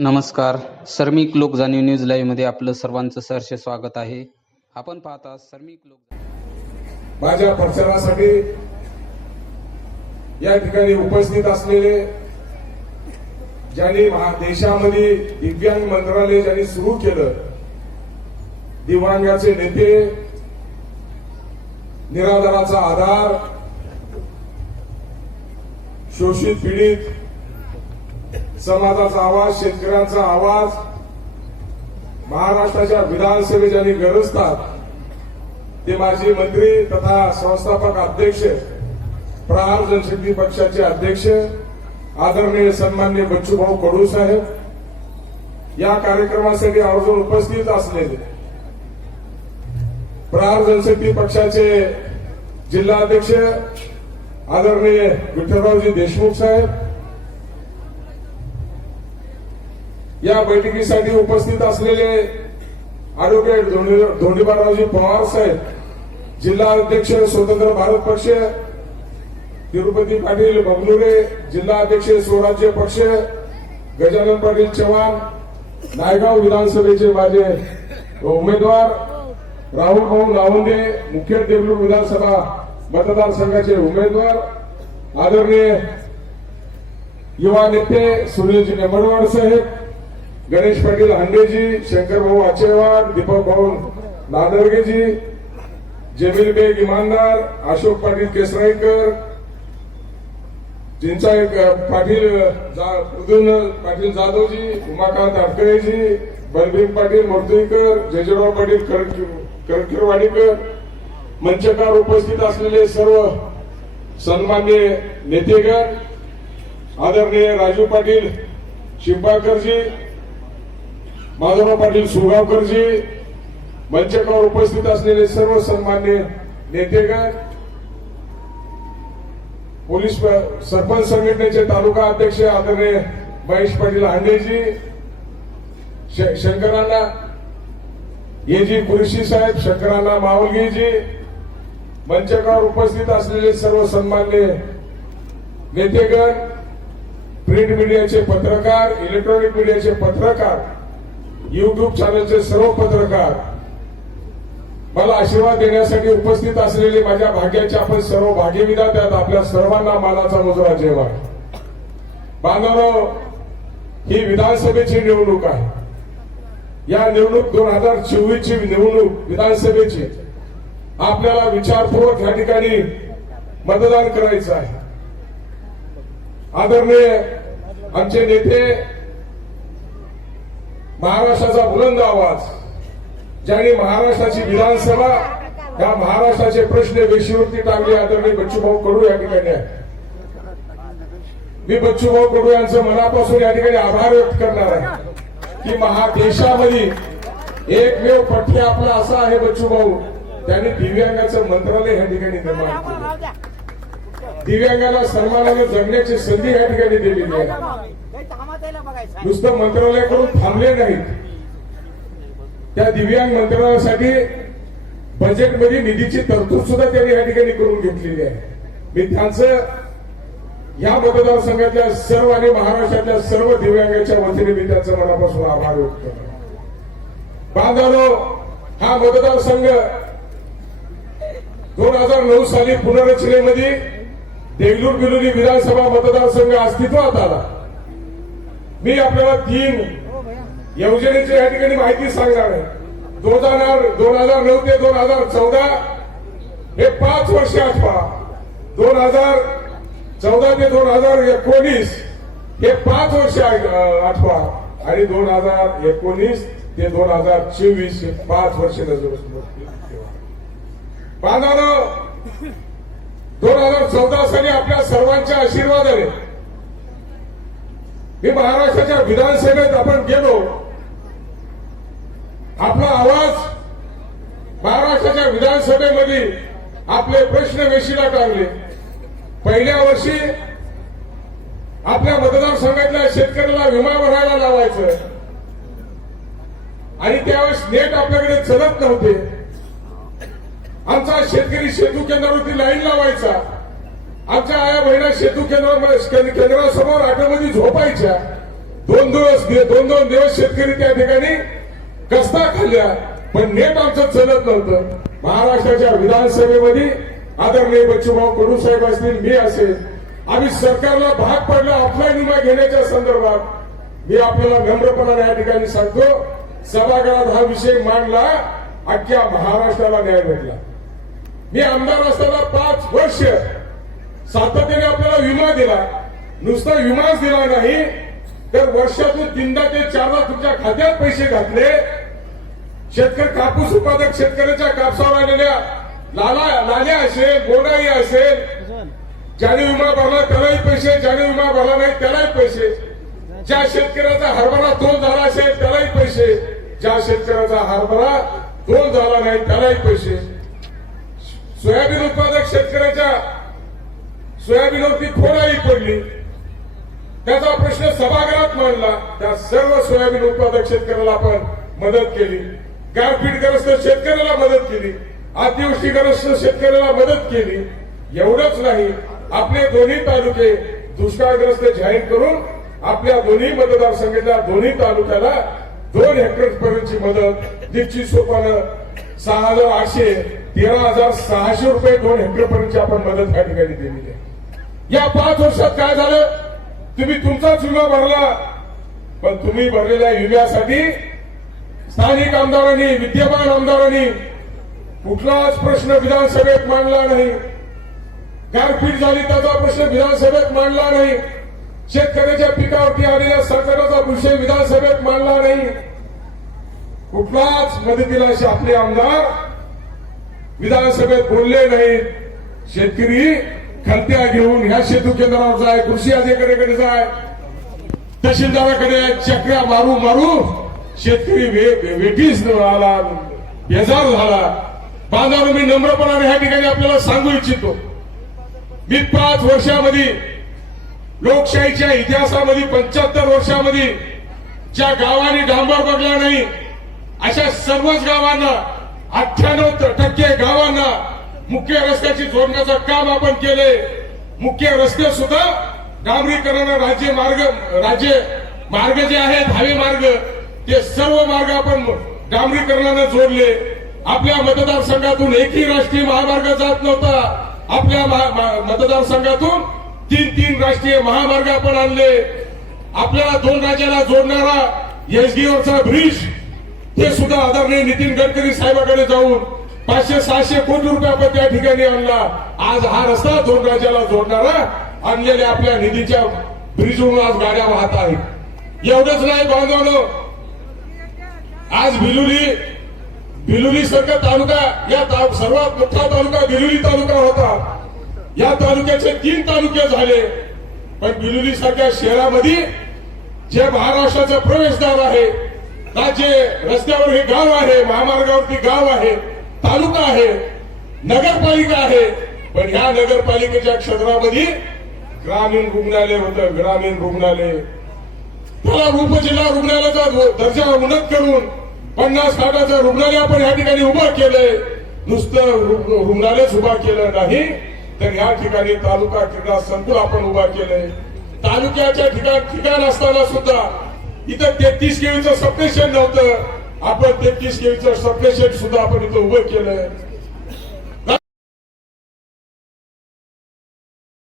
नमस्कार. सर्मिक लोक जाणीव न्यूज लाईव्हमध्ये आपलं सर्वांचं सहर्ष स्वागत आहे. आपण पाहता सर्मिक लोक माझ्या प्रचारासाठी या ठिकाणी उपस्थित असलेले ज्यांनी देशामध्ये दिव्यांग मंत्रालय ज्यांनी सुरू केलं दिव्यांगाचे नेते निराधाराचा आधार शोषित पीडित समाजाचा आवाज शेतकऱ्यांचा आवाज महाराष्ट्राच्या विधानसभेच्या ज्यांनी गरजतात ते माजी मंत्री तथा संस्थापक अध्यक्ष प्रहार जनशक्ती पक्षाचे अध्यक्ष आदरणीय सन्मान्य बच्चूभाऊ कडू साहेब या कार्यक्रमासाठी आवर्जून उपस्थित असलेले प्रहार जनशक्ती पक्षाचे जिल्हाध्यक्ष आदरणीय विठ्ठलरावजी देशमुख साहेब या बैठकीसाठी उपस्थित असलेले ॲडव्होकेट धोंडी- धोंडीबारावजी पवार साहेब जिल्हा अध्यक्ष स्वतंत्र भारत पक्ष तिरुपती पाटील बंगलुरे जिल्हा अध्यक्ष स्वराज्य पक्ष गजानन पाटील चव्हाण नायगाव विधानसभेचे माझे उमेदवार राहुल भाऊ नावंदे मुखेड देवलूर विधानसभा मतदारसंघाचे उमेदवार आदरणीय युवा नेते सुनीलजी नेमडवाड साहेब गणेश पाटील हांडेजी शंकर भाऊ आचेवाड दीपक भाऊ नांदर्गेजी जमील बेग इमानदार अशोक पाटील केसराईकर चिंचाई पाटील जा- पाटील जाधवजी उमाकांत अडकळेजी बलभीम पाटील मर्दुईकर जेजेराव पाटील करकिरवाडीकर मंचकार उपस्थित असलेले सर्व सन्मान्य नेतेगण आदरणीय राजू पाटील शिंपाकरजी माधवराव पाटील सुगावकरजी मंचकावर उपस्थित असलेले सर्व सन्मान्य नेतेगण पोलीस सरपंच संघटनेचे तालुका अध्यक्ष आदरणीय महेश पाटील हांडेजी शंकरांना येजी कुरशी साहेब शंकरांना मावलगीजी मंचकावर उपस्थित असलेले सर्व सन्मान्य नेतेगण प्रिंट मीडियाचे पत्रकार इलेक्ट्रॉनिक मीडियाचे पत्रकार युट्यूब चॅनलचे सर्व पत्रकार मला आशीर्वाद देण्यासाठी उपस्थित असलेले माझ्या भाग्याचे आपण सर्व भाग्यविधात्यात आपल्या सर्वांना मानाचा मुजरा जेव्हा बांधव ही विधानसभेची निवडणूक आहे. या निवडणूक दोन हजार चोवीस ची निवडणूक विधानसभेची. आपल्याला विचारपूर्वक या ठिकाणी मतदान करायचं आहे. आदरणीय आमचे नेते महाराष्ट्राचा बुलंद आवाज. ज्यांनी महाराष्ट्राची विधानसभा या महाराष्ट्राचे प्रश्न वेशीवरती टाकले आदरणीय बच्चूभाऊ कडू या ठिकाणी आहे. मी बच्चूभाऊ कडू यांचं मनापासून या ठिकाणी आभार व्यक्त करणार आहे की महादेशामध्ये एकमेव पठ्य आपला असा आहे बच्चूभाऊ त्यांनी दिव्यांगाचं मंत्रालय या ठिकाणी निर्माण केलं. दिव्यांगाला सन्मानाने जगण्याची संधी या ठिकाणी दिलेली आहे. नुसतं मंत्रालयाकडून थांबले नाहीत. त्या दिव्यांग मंत्रालयासाठी बजेटमध्ये निधीची तरतूद सुद्धा त्यांनी या ठिकाणी करून घेतलेली आहे. मी त्यांचं या मतदारसंघातल्या सर्व आणि महाराष्ट्रातल्या सर्व दिव्यांगाच्या वतीने मी त्यांचं मनापासून आभार व्यक्त करतो. बांधवानो हा मतदारसंघ दोन हजार नऊ साली पुनर्रचनेमध्ये देगलूर बिलोली विधानसभा मतदारसंघ अस्तित्वात आला. मी आपल्याला तीन योजनेची या ठिकाणी माहिती सांगणार आहे. दोन हजार दोन हजार नऊ ते दोन हजार चौदा हे पाच वर्ष आठवा. दोन हजार चौदा ते दोन हजार एकोणीस हे पाच वर्ष आठवा. आणि दोन हजार एकोणीस ते दोन हजार चोवीस हे पाच वर्ष नजर बांधवानं दोन हजार चौदा साली आपल्या सर्वांच्या आशीर्वादाने मी महाराष्ट्राच्या विधानसभेत आपण गेलो. आपला आवाज महाराष्ट्राच्या विधानसभेमध्ये आपले प्रश्न वेशीला टाकले पहिल्या वर्षी आपल्या मतदारसंघातल्या शेतकऱ्याला विमा भरायला लावायचं. आणि त्यावेळेस नेट आपल्याकडे चलत नव्हते. आमचा शेतकरी सेतू केंद्रावरती लाईन लावायचा. आमच्या आया बहिणा सेतू केंद्रावर केंद्रासमोर ऑटोमध्ये झोपायच्या. दोन दिवस दोन दोन दिवस शेतकरी त्या ठिकाणी कसता खाल्ल्या. पण नेट आमचं चलत नव्हतं. महाराष्ट्राच्या विधानसभेमध्ये आदरणीय बच्चूभाऊ कडू साहेब असतील मी असेल. आम्ही सरकारला भाग पडला ऑफलाईन विमा घेण्याच्या संदर्भात. मी आपल्याला नम्रपणाने या ठिकाणी सांगतो सभागृहात हा विषय मांडला अख्ख्या महाराष्ट्राला न्याय भेटला. मी आमदार असताना पाच वर्ष सातत्याने आपल्याला विमा दिला नुसता विमाच दिला नाही तर वर्षातून तीनदा ते चारदा तुमच्या खात्यात पैसे घातले. शेतकरी कापूस उत्पादक शेतकऱ्याच्या कापसावर आलेल्या लाला लाल्या असेल गोडाई असेल ज्याने विमा भरला त्यालाही पैसे ज्याने विमा भरला नाही त्यालाही पैसे. ज्या शेतकऱ्याचा हरभरा दोन झाला असेल त्यालाही पैसे. ज्या शेतकऱ्याचा हरभरा दोन झाला नाही त्यालाही पैसे. सोयाबीन उत्पादक शेतकऱ्याच्या सोयाबीनवरती खोडाई पडली. त्याचा प्रश्न सभागृहात मांडला. त्या सर्व सोयाबीन उत्पादक शेतकऱ्याला आपण मदत केली. गारपीटग्रस्त शेतकऱ्याला मदत केली. अतिवृष्टीग्रस्त शेतकऱ्याला मदत केली. एवढंच नाही आपले दोन्ही तालुके दुष्काळग्रस्त जाहीर करून आपल्या दोन्ही मतदारसंघातल्या दोन्ही तालुक्याला दोन हेक्टर पर्यंतची मदत निश्चित सोपानं सहा हजार आठशे तेरा हजार सहाशे रुपये दोन हेक्टर पर्यंतची आपण मदत या ठिकाणी दिलेली आहे. या पाच वर्षात काय झालं? तुम्ही तुमचाच विमा भरला पण तुम्ही भरलेल्या विम्यासाठी स्थानिक आमदारांनी विद्यमान आमदारांनी कुठलाच प्रश्न विधानसभेत मांडला नाही. गारपीट झाली त्याचा प्रश्न विधानसभेत मांडला नाही. शेतकऱ्याच्या पिकावरती आलेल्या सरकारचा विषय विधानसभेत मांडला नाही. कुठलाच मदतीला असे आपले आमदार विधानसभेत बोलले नाहीत. शेतकरी खलत्या घेऊन ह्या सेतू केंद्रावर जाय कृषी अधिकाऱ्याकडे जाय. तहसीलदाराकडे चक्र्या मारू मारू. शेतकरी वे- वेठीस आला बेजार झाला. बांधावर मी नम्रपणाने ह्या ठिकाणी आपल्याला सांगू इच्छितो. मी पाच वर्षामध्ये लोकशाहीच्या इतिहासामध्ये पंच्याहत्तर वर्षामध्ये ज्या गावांनी डांबर बघला नाही अशा सर्वच गावांना अठ्ठ्याण्णव टक्के गावांना मुख्य रस्त्याची जोडण्याचं काम आपण केले. मुख्य रस्ते सुद्धा डांबरीकरण राज्य मार्ग राज्य मार्ग जे आहेत हवे मार्ग ते सर्व मार्ग आपण डांबरीकरणानं जोडले. आपल्या मतदारसंघातून एकही राष्ट्रीय महामार्ग जात नव्हता. आपल्या मतदारसंघातून तीन तीन राष्ट्रीय महामार्ग आपण आणले. आपल्याला दोन राज्याला जोडणारा एसडीओचा ब्रिज ते सुद्धा आदरणीय नितीन गडकरी साहेबाकडे जाऊन पाचशे सहाशे कोटी रुपये त्या ठिकाणी आणला. आज हा रस्ता दोन राज्याला जोडणारा आणलेल्या आपल्या निधीच्या ब्रिजवरून आज गाड्या वाहत आहेत. एवढंच नाही बांधवलं आज बिलुली भिलुली सारखा तालुका या ता- सर्वात मोठा तालुका भिलुली तालुका होता. या तालुक्याचे तीन तालुके झाले. पण भिलुली सारख्या शहरामध्ये जे महाराष्ट्राचं प्रवेशद्वार आहे राज्य रस्त्यावर हे गाव आहे महामार्गावरती गाव आहे तालुका आहे नगरपालिका आहे पण ह्या नगरपालिकेच्या क्षेत्रामध्ये ग्रामीण रुग्णालय होतं ग्रामीण रुग्णालय. त्याला उपजिल्हा रुग्णालयाचा दर्जा उन्नत करून पन्नास खाटाचं रुग्णालय आपण या ठिकाणी उभं केलंय. नुसतं रुग्णालयच उभा केलं नाही तर या ठिकाणी तालुका क्रीडा संकुल आपण उभा केलंय. तालुक्याच्या ठिकाण ठिकाण असताना सुद्धा इथं तेहतीस केळीचं सबस्टेशन नव्हतं. आपण तेहतीस केवीचं सबस्टेशन सुद्धा आपण इथं उभं केलंय.